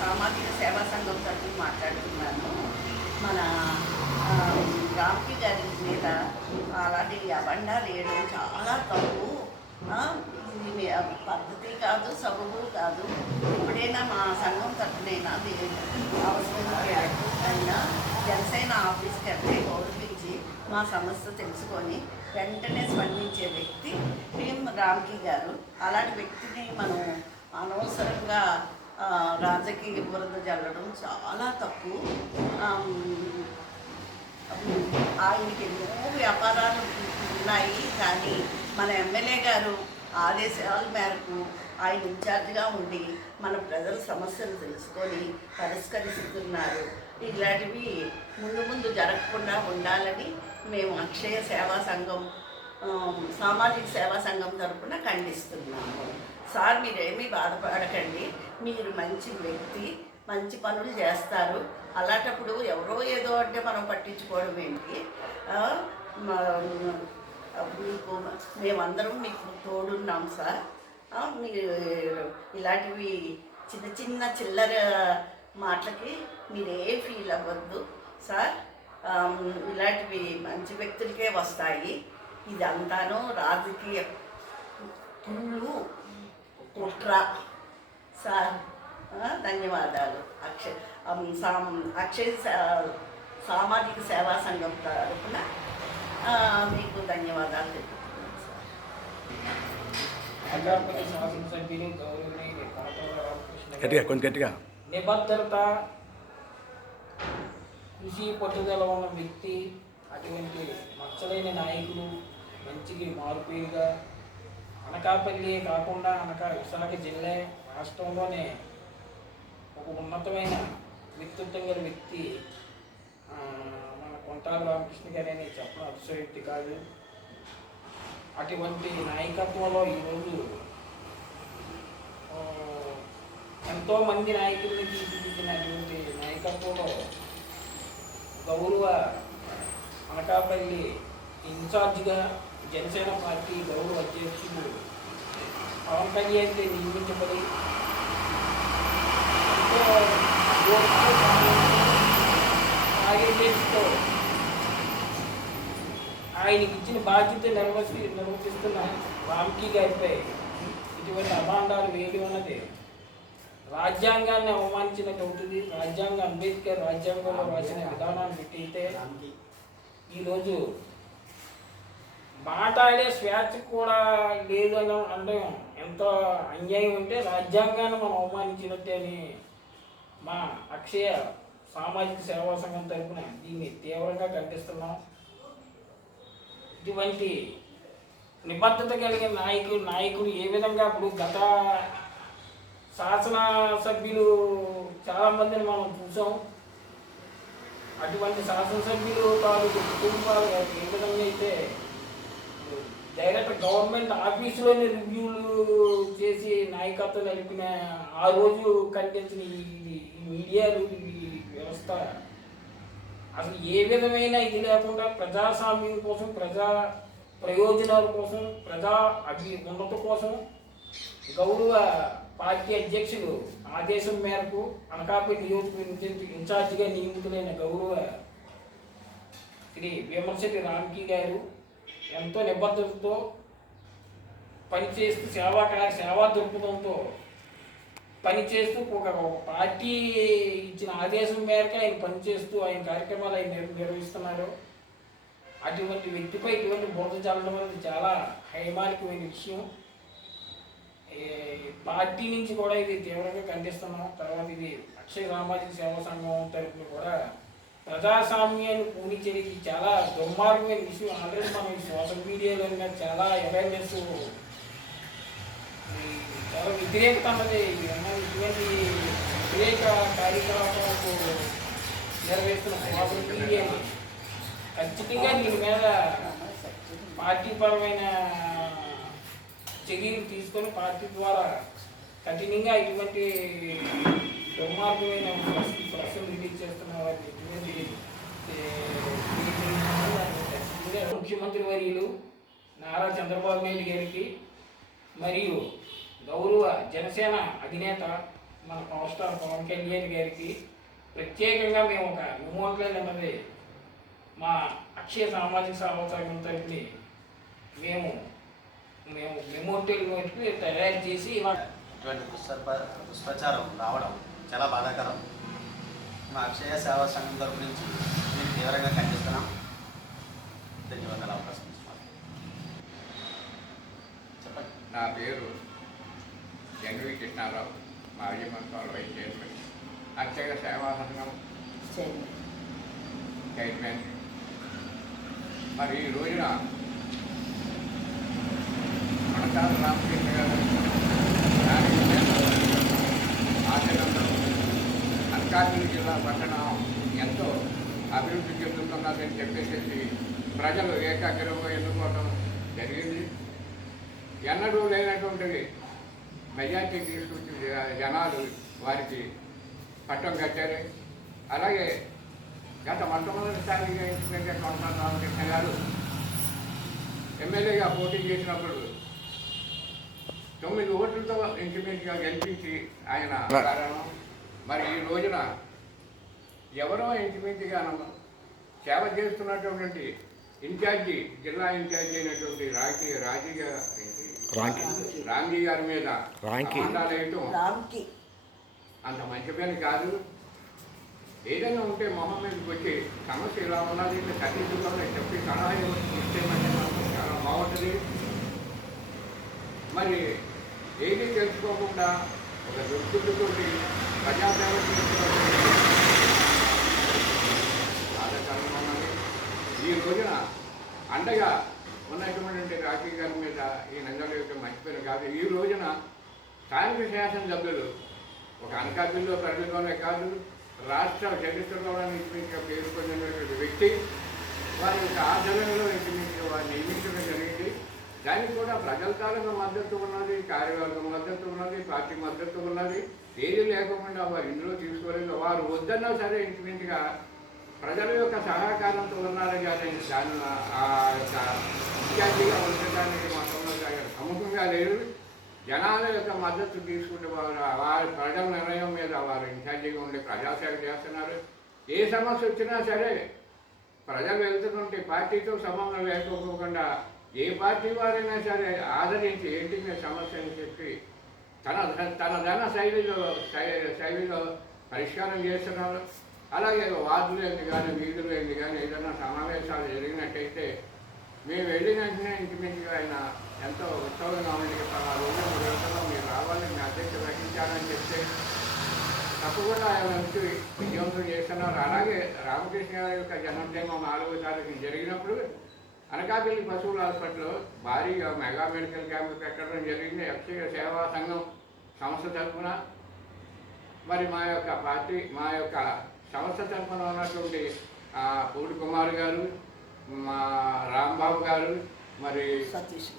సామాజిక సేవా సంఘం తరఫున మాట్లాడుతున్నాను. మన రామ్కి గారి మీద అలాంటి అబండాలు వేయడం చాలా తప్పు. ఇది పద్ధతి కాదు, సబబు కాదు. ఎప్పుడైనా మా సంఘం తరఫునైనా అవసరం అయినా జనసేన ఆఫీస్కి వెళ్తే గౌరవించి మా సమస్య తెలుసుకొని వెంటనే స్పందించే వ్యక్తి రామ్కి గారు. అలాంటి వ్యక్తిని మనం అనవసరంగా రాజకీయ బురద జల్లడం చాలా తప్పు. ఆయనకి ఎన్నో వ్యాపారాలు ఉన్నాయి, కానీ మన ఎమ్మెల్యే గారు ఆదేశాల మేరకు ఆయన ఇన్ఛార్జిగా ఉండి మన ప్రజల సమస్యలు తెలుసుకొని పరిష్కరిస్తున్నారు. ఇలాంటివి ముందు ముందు జరగకుండా ఉండాలని మేము అక్షయ సేవా సంఘం, సామాజిక సేవా సంఘం తరఫున ఖండిస్తున్నాము. సార్, మీరేమీ బాధపడకండి. మీరు మంచి వ్యక్తి, మంచి పనులు చేస్తారు. అలాంటప్పుడు ఎవరో ఏదో అంటే మనం పట్టించుకోవడం ఏంటి? మీకు మేమందరం మీకు తోడున్నాం సార్. మీరు ఇలాంటివి చిన్న చిన్న చిల్లర మాటలకి మీరే ఫీల్ అవ్వద్దు సార్. ఇలాంటివి మంచి వ్యక్తులకే వస్తాయి. ఇదంతాను రాజకీయ పుల్లు కుట్ర సార్. ధన్యవాదాలు. అక్షయ సామాజిక సేవా సంఘం తరఫున మీకు ధన్యవాదాలు తెలుపుతున్నాను సార్. నిబద్ధత, కృషి, పట్టుదల ఉన్న వ్యక్తి, అటువంటి మచ్చలైన నాయకులు, మంచికి మార్పుగా అనకాపల్లి కాకుండా విశాఖ జిల్లా రాష్ట్రంలోనే ఒక ఉన్నతమైన వ్యక్తిత్వం గల వ్యక్తి మన కొంటాల రామకృష్ణ గారి అని చెప్పడం అతిశయోక్తి కాదు. అటువంటి నాయకత్వంలో ఈరోజు ఎంతోమంది నాయకుల్ని తీర్చిదిద్దినటువంటి నాయకత్వంలో గౌరవ అనకాపల్లి ఇన్ఛార్జిగా జనసేన పార్టీ గౌరవ అధ్యక్షుడు పవన్ కళ్యాణ్ నియమించబడి తో ఆయనకి ఇచ్చిన బాధ్యత నిర్వర్తిస్తున్న రామ్కి గారిపై ఇటువంటి అభాండాలు వేయడం అన్నది రాజ్యాంగాన్ని అవమానించినట్టు అవుతుంది. అంబేద్కర్ రాజ్యాంగంలో రాసిన విధానాన్ని పెట్టయితే ఈరోజు మాట్లాడే స్వేచ్ఛ కూడా లేదని అనడం ఎంత అన్యాయం అంటే రాజ్యాంగాన్ని మనం అవమానించినట్టే అని మా అక్షయ సామాజిక సేవా సంఘం తరఫున దీన్ని తీవ్రంగా ఖండిస్తున్నాం. ఇటువంటి నిబద్ధత కలిగిన నాయకుడు ఏ విధంగా ఇప్పుడు గత శాసనసభ్యులు చాలామందిని మనం చూసాం. అటువంటి శాసనసభ్యులు తాలూకు కుటుంబాలు ఏ విధంగా అయితే డైరెక్ట్ గవర్నమెంట్ ఆఫీసులోనే రివ్యూలు చేసి నాయకత్వం నడిపిన ఆ రోజు ఖండించిన ఈ మీడియాలు, ఈ వ్యవస్థ అసలు ఏ విధమైన ఇది లేకుండా ప్రజాస్వామ్యం కోసం, ప్రజా ప్రయోజనాల కోసం, ప్రజా ఉన్నత కోసం గౌరవ పార్టీ అధ్యక్షులు ఆదేశం మేరకు అనకాపల్లి నియోజకవర్గ ఇన్ఛార్జిగా నియమితులైన గౌరవ శ్రీ విమర్శటి రామ్కి గారు ఎంతో నిబద్ధతతో పనిచేస్తూ సేవా దృక్పథంతో పనిచేస్తూ ఒక పార్టీ ఇచ్చిన ఆదేశం మేరకు ఆయన పనిచేస్తూ ఆయన కార్యక్రమాలు ఆయన నిర్వహిస్తున్నారు. అటువంటి వ్యక్తిపై ఇటువంటి బురద చల్లడం అనేది చాలా హైమానికమైన విషయం. పార్టీ నుంచి కూడా ఇది తీవ్రంగా ఖండిస్తున్నాం. తర్వాత ఇది అక్షయ సామాజిక సేవా సంఘం తరఫున కూడా ప్రజాస్వామ్యాన్ని పూనించేది చాలా దుర్మార్గమైన విషయం. ఆల్రెడీ మనం ఈ సోషల్ మీడియాలో చాలా అవేర్నెస్, చాలా వ్యతిరేకత అన్నది ఇటువంటి వ్యతిరేక కార్యకలాపాలకు నిర్వహిస్తున్న సోషల్ మీడియాని ఖచ్చితంగా దీని మీద పార్టీపరమైన చర్యలు తీసుకొని పార్టీ ద్వారా కఠినంగా ఇటువంటి దుర్మార్గమైన ప్రశ్నలు రిలీజ్ చేస్తున్న వారిని ఇటువంటి ముఖ్యమంత్రి వర్యులు నారా చంద్రబాబు నాయుడు గారికి మరియు గౌరవ జనసేన అధినేత మన పవర్ స్టార్ పవన్ కళ్యాణ్ గారికి ప్రత్యేకంగా మేము ఒక మెమోరియల్ అన్నది మా అక్షయ సామాజిక సేవా సంఘం తరపుని మేము మేము మెమోరియల్ నోటికి తయారు చేసి ఇటువంటి దుష్ప్రచారం రావడం చాలా బాధాకరం. మా అక్షయ సేవా సంఘం తరపు నుంచి మేము తీవ్రంగా ఖండిస్తున్నాం. ధన్యవాదాలు అవకాశం ఇస్తున్నాను. చెప్పండి. నా పేరు ఎన్వి కృష్ణారావు, మాజీ మున్సిపల్ వైస్ చైర్మన్, అక్షయ సేవా సంఘం చైర్మన్. మరి ఈ రోజున మనసారి రామకృష్ణ గారు ఆచరణలో అనకాపల్లి జిల్లా పట్టణం ఎంతో అభివృద్ధి చెందుతున్నదని చెప్పేసి ప్రజలు ఏకాగ్రంగా ఎన్నుకోవడం జరిగింది. ఎన్నడూ లేనటువంటివి మెజార్టీ తీసుకొచ్చి జనాలు వారికి పట్టం కట్టారు. అలాగే గత మొట్టమొదటిసారిగా ఇంచుమించుగా కొండ రామకృష్ణ గారు ఎమ్మెల్యేగా పోటీ చేసినప్పుడు 9 ఓట్లతో ఇంచుమించుగా గెలిపించి ఆయన కారణం. మరి ఈ రోజున ఎవరో ఇంచుమించుగా సేవ చేస్తున్నటువంటి ఇన్ఛార్జి, జిల్లా ఇన్ఛార్జి అయినటువంటి రాంజీ గారి మీద వేయటం అంత మంచి పని కాదు. ఏదైనా ఉంటే మొహం మీదకి వచ్చి సమస్య ఇలా ఉన్నది సరిదిద్దుకోవాలని చెప్పి సలహా ఇస్తే చాలా బాగుంటుంది. మరి ఏది తెలుసుకోకుండా ఒక దుర్బుద్ధితోటి ప్రజాసేవ ఆధారంగా ఉన్నది. ఈ రోజున అండగా ఉన్నటువంటి రాజకీయ గారి మీద ఈ నందల యొక్క మంచిపోయిన కాదు. ఈ రోజున స్థానిక శాసనసభ్యులు ఒక అనకాపల్లిలో ప్రజలలోనే కాదు, రాష్ట్ర చరిత్రలో ఇంచుమించుగా పేరు పొందినటువంటి వ్యక్తి వారి యొక్క ఆచరణలో ఇంచుమించుగా వారిని నియమించడం జరిగింది. దానికి కూడా ప్రజల తాలూకా మద్దతు ఉన్నది, కార్యవర్గం మద్దతు ఉన్నది, పార్టీ మద్దతు ఉన్నది. ఏది లేకుండా వారు ఇందులో తీసుకోలేదు. వారు వద్దన్నా సరే ఇంచుమించుగా ప్రజల యొక్క సహకారంతో ఉన్నారు. కానీ దాన్ని ఆ యొక్క ఇన్ఛార్జిగా ఉండటానికి మాత్రం సముఖంగా లేదు. జనాల యొక్క మద్దతు తీసుకుంటే వారి ప్రజల నిర్ణయం మీద వారు ఇన్ఛార్జిగా ఉండి ప్రజాసేవ చేస్తున్నారు. ఏ సమస్య వచ్చినా సరే ప్రజలు వెళ్తుంటే పార్టీతో సంబంధం లేకపోకుండా ఏ పార్టీ వారైనా సరే ఆదరించి ఏంటి మీ సమస్య అని చెప్పి తన శైలిలో పరిష్కారం చేస్తున్నారు. అలాగే వార్డులు ఏంటి కానీ వీధులు ఏంటి కానీ ఏదైనా సమావేశాలు జరిగినట్టయితే మేము వెళ్ళిన వెంటనే ఇంచుమించుగా ఆయన ఎంతో ఉత్సవంగా ఉండి ఆ రోజు 3 గంటల్లో మీరు రావాలి, మీ అధ్యక్ష వహించాలని చెప్తే తప్పకుండా ఆయన వచ్చి విజయవంతం చేస్తున్నారు. అలాగే రామకృష్ణ గారి యొక్క జన్మదినం 4వ తారీఖు జరిగినప్పుడు అనకాపల్లి పశువుల హాస్పిటల్లో భారీగా మెగా మెడికల్ క్యాంపు పెట్టడం జరిగింది. అక్షయ సేవా సంఘం సంస్థ తరఫున. మరి మా యొక్క సంస్థ తరఫున ఉన్నటువంటి పూడి కుమార్ గారు, మా రాంబాబు గారు, మరి సతీష్